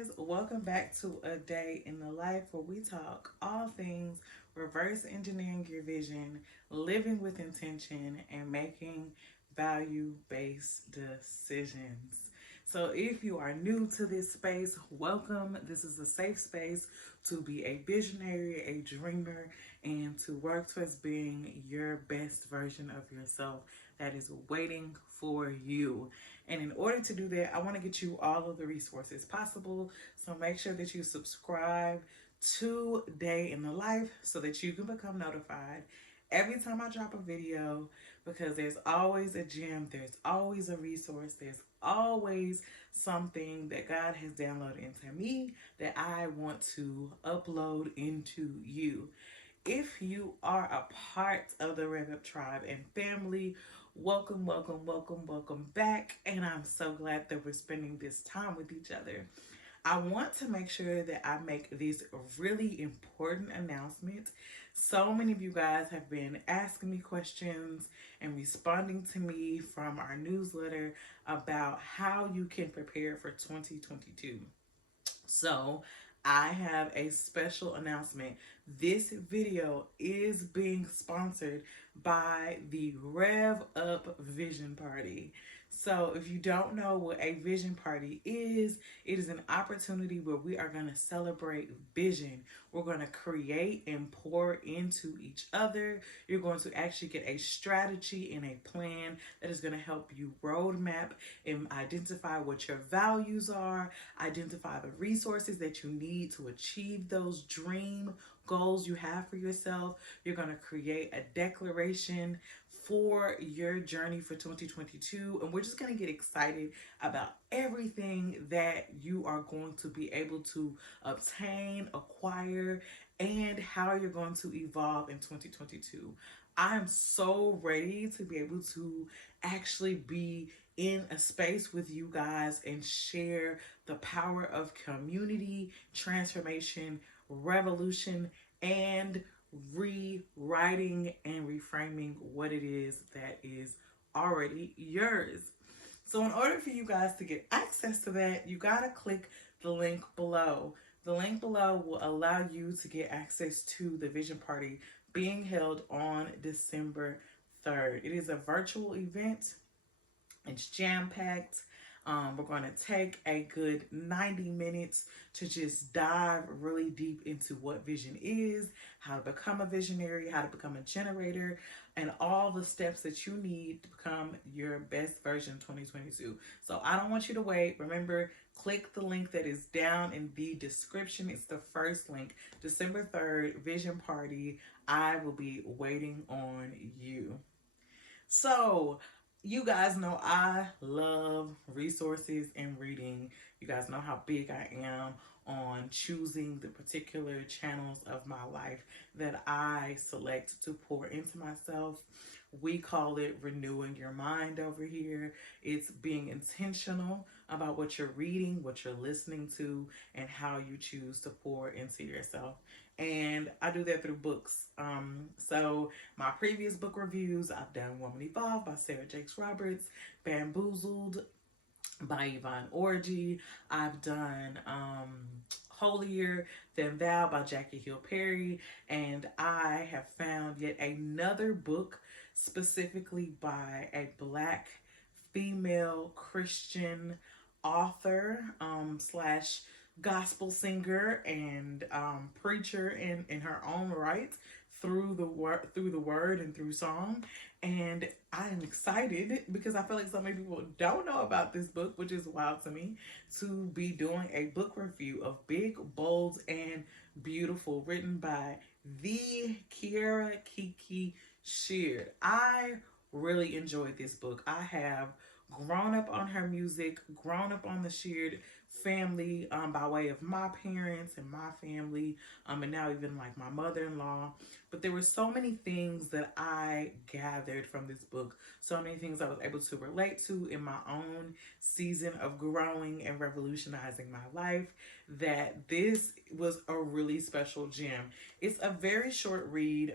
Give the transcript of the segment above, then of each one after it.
guys, welcome back to A Day in the Life where we talk all things reverse engineering your vision, living with intention, and making value based decisions. So, if you are new to this space, welcome. This is a safe space to be a visionary, a dreamer, and to work towards being your best version of yourself that is waiting for you. And in order to do that, I want to get you all of the resources possible. So make sure that you subscribe to Day in the Life so that you can become notified every time I drop a video, because there's always a gem, there's always a resource, there's always something that God has downloaded into me that I want to upload into you. If you are a part of the R.E.V tribe and family, welcome, welcome, welcome, welcome back. And I'm so glad that we're spending this time with each other. I want to make sure that I make this really important announcement. So many of you guys have been asking me questions and responding to me from our newsletter about how you can prepare for 2022. So, I have a special announcement. This video is being sponsored by the Rev Up Vision Party. So, if you don't know what a vision party is, it is an opportunity where we are going to celebrate vision. We're going to create and pour into each other. You're going to actually get a strategy and a plan that is going to help you roadmap and identify what your values are, identify the resources that you need to achieve those dream goals you have for yourself. You're going to create a declaration for your journey for 2022, and we're just going to get excited about everything that you are going to be able to obtain, acquire, and how you're going to evolve in 2022. I'm so ready to be able to actually be in a space with you guys and share the power of community, transformation, revolution, and rewriting and reframing what it is that is already yours. So, in order for you guys to get access to that, you got to click the link below. The link below will allow you to get access to the Vision Party being held on December 3rd. It is a virtual event. It's jam packed. We're going to take a good 90 minutes to just dive really deep into what vision is, how to become a visionary, how to become a generator, and all the steps that you need to become your best version 2022. So I don't want you to wait. Remember, click the link that is down in the description. It's the first link. December 3rd, Vision Party. I will be waiting on you. So, you guys know I love resources and reading. You guys know how big I am on choosing the particular channels of my life that I select to pour into myself. We call it renewing your mind over here. It's being intentional about what you're reading, what you're listening to, and how you choose to pour into yourself. And I do that through books. So my previous book reviews, I've done Woman Evolved by Sarah Jakes Roberts, Bamboozled by Yvonne Orji. I've done Holier Than Thou by Jackie Hill Perry. And I have found yet another book specifically by a Black female Christian author slash gospel singer and preacher in her own right through the word and through song. And I am excited because I feel like so many people don't know about this book, which is wild to me, to be doing a book review of Big, Bold, and Beautiful, written by the Kierra Kiki Sheard. I really enjoyed this book. I have grown up on her music, grown up on the Sheard family by way of my parents and my family, and now even like my mother-in-law. But there were so many things that I gathered from this book, so many things I was able to relate to in my own season of growing and revolutionizing my life, that this was a really special gem. It's a very short read,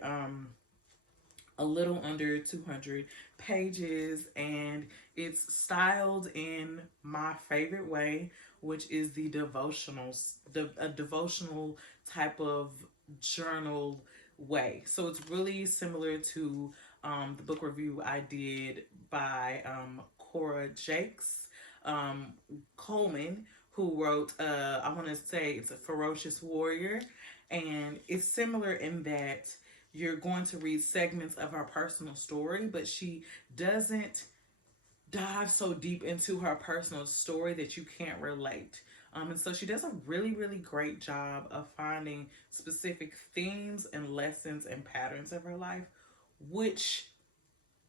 a little under 200 pages, and it's styled in my favorite way, which is the a devotional type of journal way. So it's really similar to the book review I did by Cora Jakes Coleman, who wrote, I want to say it's a Ferocious Warrior. And it's similar in that you're going to read segments of her personal story, but she doesn't dive so deep into her personal story that you can't relate. And so she does a really, really great job of finding specific themes and lessons and patterns of her life, which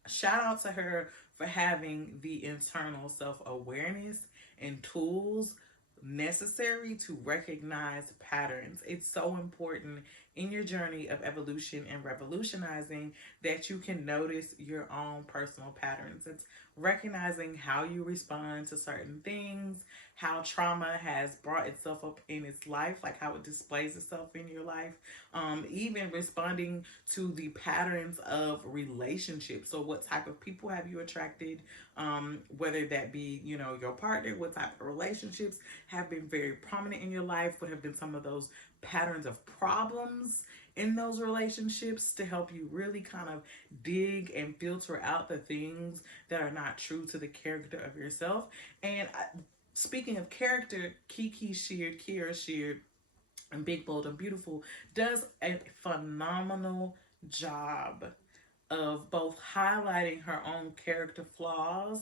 shout out to her for having the internal self awareness and tools necessary to recognize patterns. It's so important in your journey of evolution and revolutionizing that you can notice your own personal patterns. It's recognizing how you respond to certain things, how trauma has brought itself up in its life, like how it displays itself in your life, even responding to the patterns of relationships. So what type of people have you attracted, whether that be, you know, your partner, what type of relationships have been very prominent in your life, what have been some of those patterns of problems in those relationships, to help you really kind of dig and filter out the things that are not true to the character of yourself. And speaking of character, Kierra Sheard, and Big Bold and Beautiful does a phenomenal job of both highlighting her own character flaws,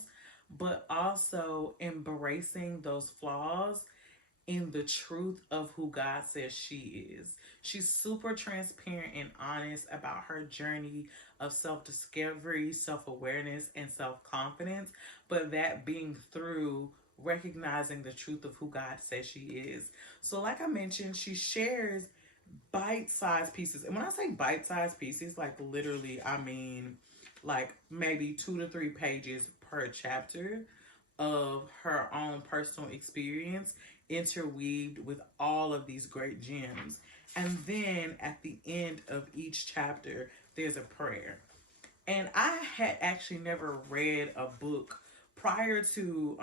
but also embracing those flaws in the truth of who God says she is. She's super transparent and honest about her journey of self discovery, self awareness, and self confidence, but that being through recognizing the truth of who God says she is. So, like I mentioned, she shares bite-sized pieces. And when I say bite-sized pieces, like literally, I mean like maybe 2 to 3 pages per chapter of her own personal experience interweaved with all of these great gems. And then at the end of each chapter, there's a prayer. And I had actually never read a book prior to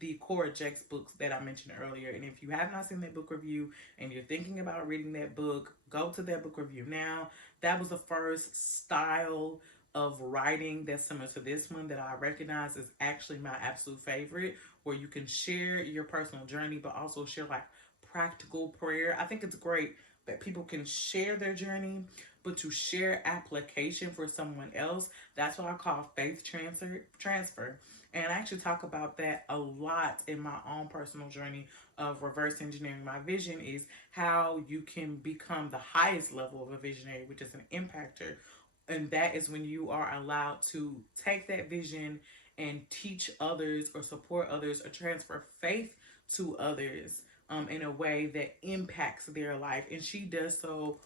the Cora Jakes books that I mentioned earlier. And if you have not seen that book review and you're thinking about reading that book, go to that book review now. That was the first style of writing that's similar to this one that I recognize is actually my absolute favorite, where you can share your personal journey but also share like practical prayer. I think it's great that people can share their journey, but to share application for someone else, that's what I call faith transfer. And I actually talk about that a lot in my own personal journey of reverse engineering my vision, is how you can become the highest level of a visionary, which is an impactor. And that is when you are allowed to take that vision and teach others or support others or transfer faith to others in a way that impacts their life. And she does so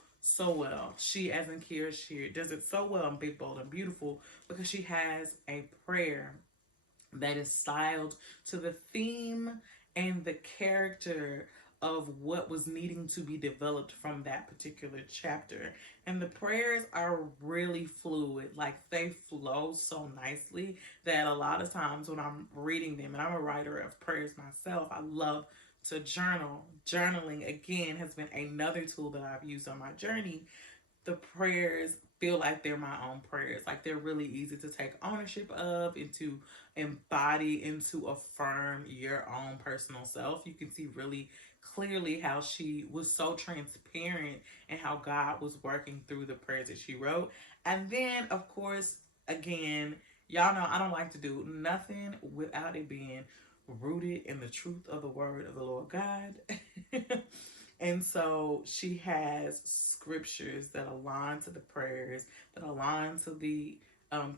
well. She, as in Kierra Sheard, does it so well in Big, Bold, and Beautiful because she has a prayer that is styled to the theme and the character of what was needing to be developed from that particular chapter. And the prayers are really fluid, like they flow so nicely that a lot of times when I'm reading them, and I'm a writer of prayers myself, I love to journal. Journaling, again, has been another tool that I've used on my journey. The prayers feel like they're my own prayers. Like they're really easy to take ownership of and to embody and to affirm your own personal self. You can see really clearly how she was so transparent and how God was working through the prayers that she wrote. And then, of course, again, y'all know I don't like to do nothing without it being rooted in the truth of the word of the Lord God. And so she has scriptures that align to the prayers, that align to the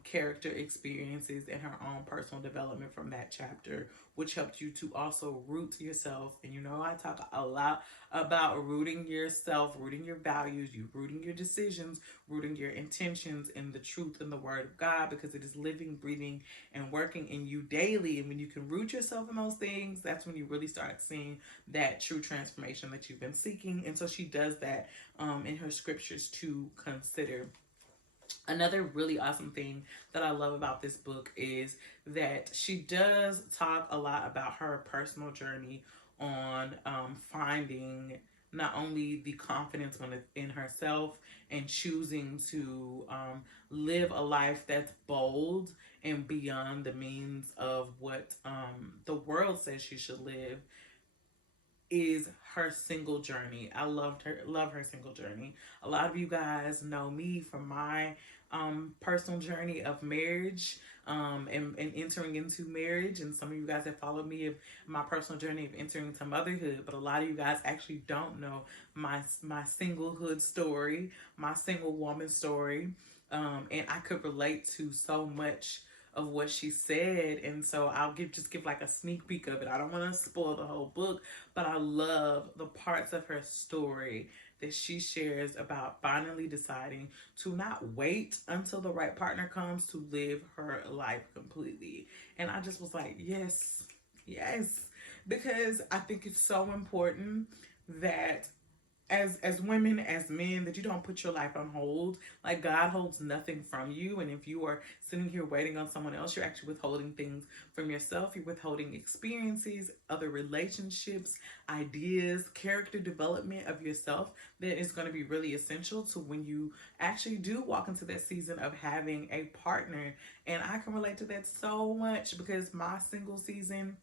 character experiences and her own personal development from that chapter, which helped you to also root yourself. And you know, I talk a lot about rooting yourself, rooting your values, you rooting your decisions, rooting your intentions in the truth and the word of God, because it is living, breathing, and working in you daily. And when you can root yourself in those things, that's when you really start seeing that true transformation that you've been seeking. And so she does that in her scriptures to consider. Another really awesome thing that I love about this book is that she does talk a lot about her personal journey on finding not only the confidence in herself and choosing to live a life that's bold and beyond the means of what the world says she should live, is her single journey. I love her single journey. A lot of you guys know me from my personal journey of marriage and entering into marriage, and some of you guys have followed me of my personal journey of entering into motherhood. But a lot of you guys actually don't know my singlehood story, my single woman story, and I could relate to so much of what she said, and so I'll give like a sneak peek of it. I don't want to spoil the whole book, but I love the parts of her story that she shares about finally deciding to not wait until the right partner comes to live her life completely. And I just was like, yes, yes, because I think it's so important that as women, as men, that you don't put your life on hold. Like, God holds nothing from you, and if you are sitting here waiting on someone else, you're actually withholding things from yourself. You're withholding experiences, other relationships, ideas, character development of yourself that is going to be really essential to when you actually do walk into that season of having a partner. And I can relate to that so much, because my single season,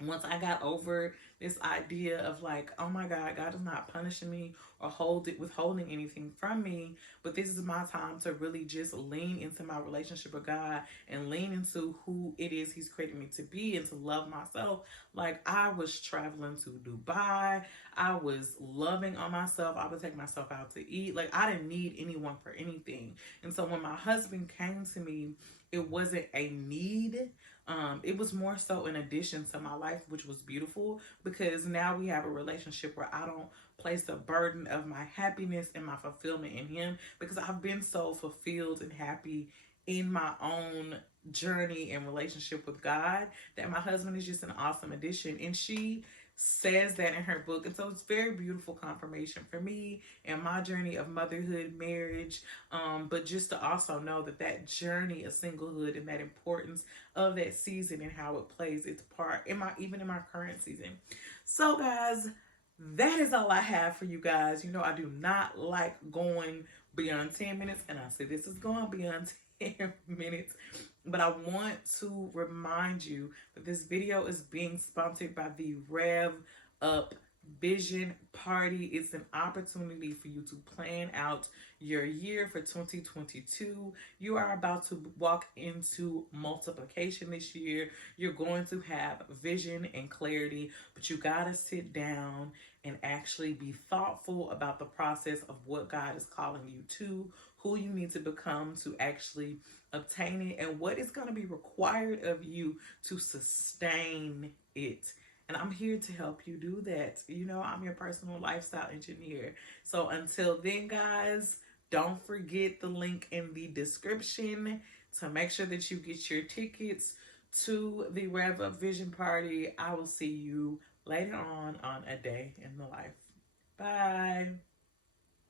once I got over this idea of like, oh my God, God is not punishing me or withholding anything from me, but this is my time to really just lean into my relationship with God and lean into who it is He's created me to be and to love myself. Like, I was traveling to Dubai, I was loving on myself, I would take myself out to eat. Like, I didn't need anyone for anything. And so when my husband came to me, it wasn't a need. It was more so an addition to my life, which was beautiful, because now we have a relationship where I don't place the burden of my happiness and my fulfillment in him, because I've been so fulfilled and happy in my own journey and relationship with God, that my husband is just an awesome addition. And she says that in her book. And so it's very beautiful confirmation for me and my journey of motherhood, marriage, but just to also know that that journey of singlehood and that importance of that season and how it plays its part in my even in my current season. So guys, that is all I have for you guys. You know, I do not like going beyond 10 minutes, and I say this is going beyond 10 minutes, but I want to remind you that this video is being sponsored by the Rev Up Vision Party. It's an opportunity for you to plan out your year for 2022. You are about to walk into multiplication this year. You're going to have vision and clarity, but you got to sit down and actually be thoughtful about the process of what God is calling you to, who you need to become to actually obtain it, and what is going to be required of you to sustain it. And I'm here to help you do that. You know, I'm your personal lifestyle engineer. So until then, guys, don't forget the link in the description to make sure that you get your tickets to the Rev Up Vision Party. I will see you later on A Day in the Life. Bye.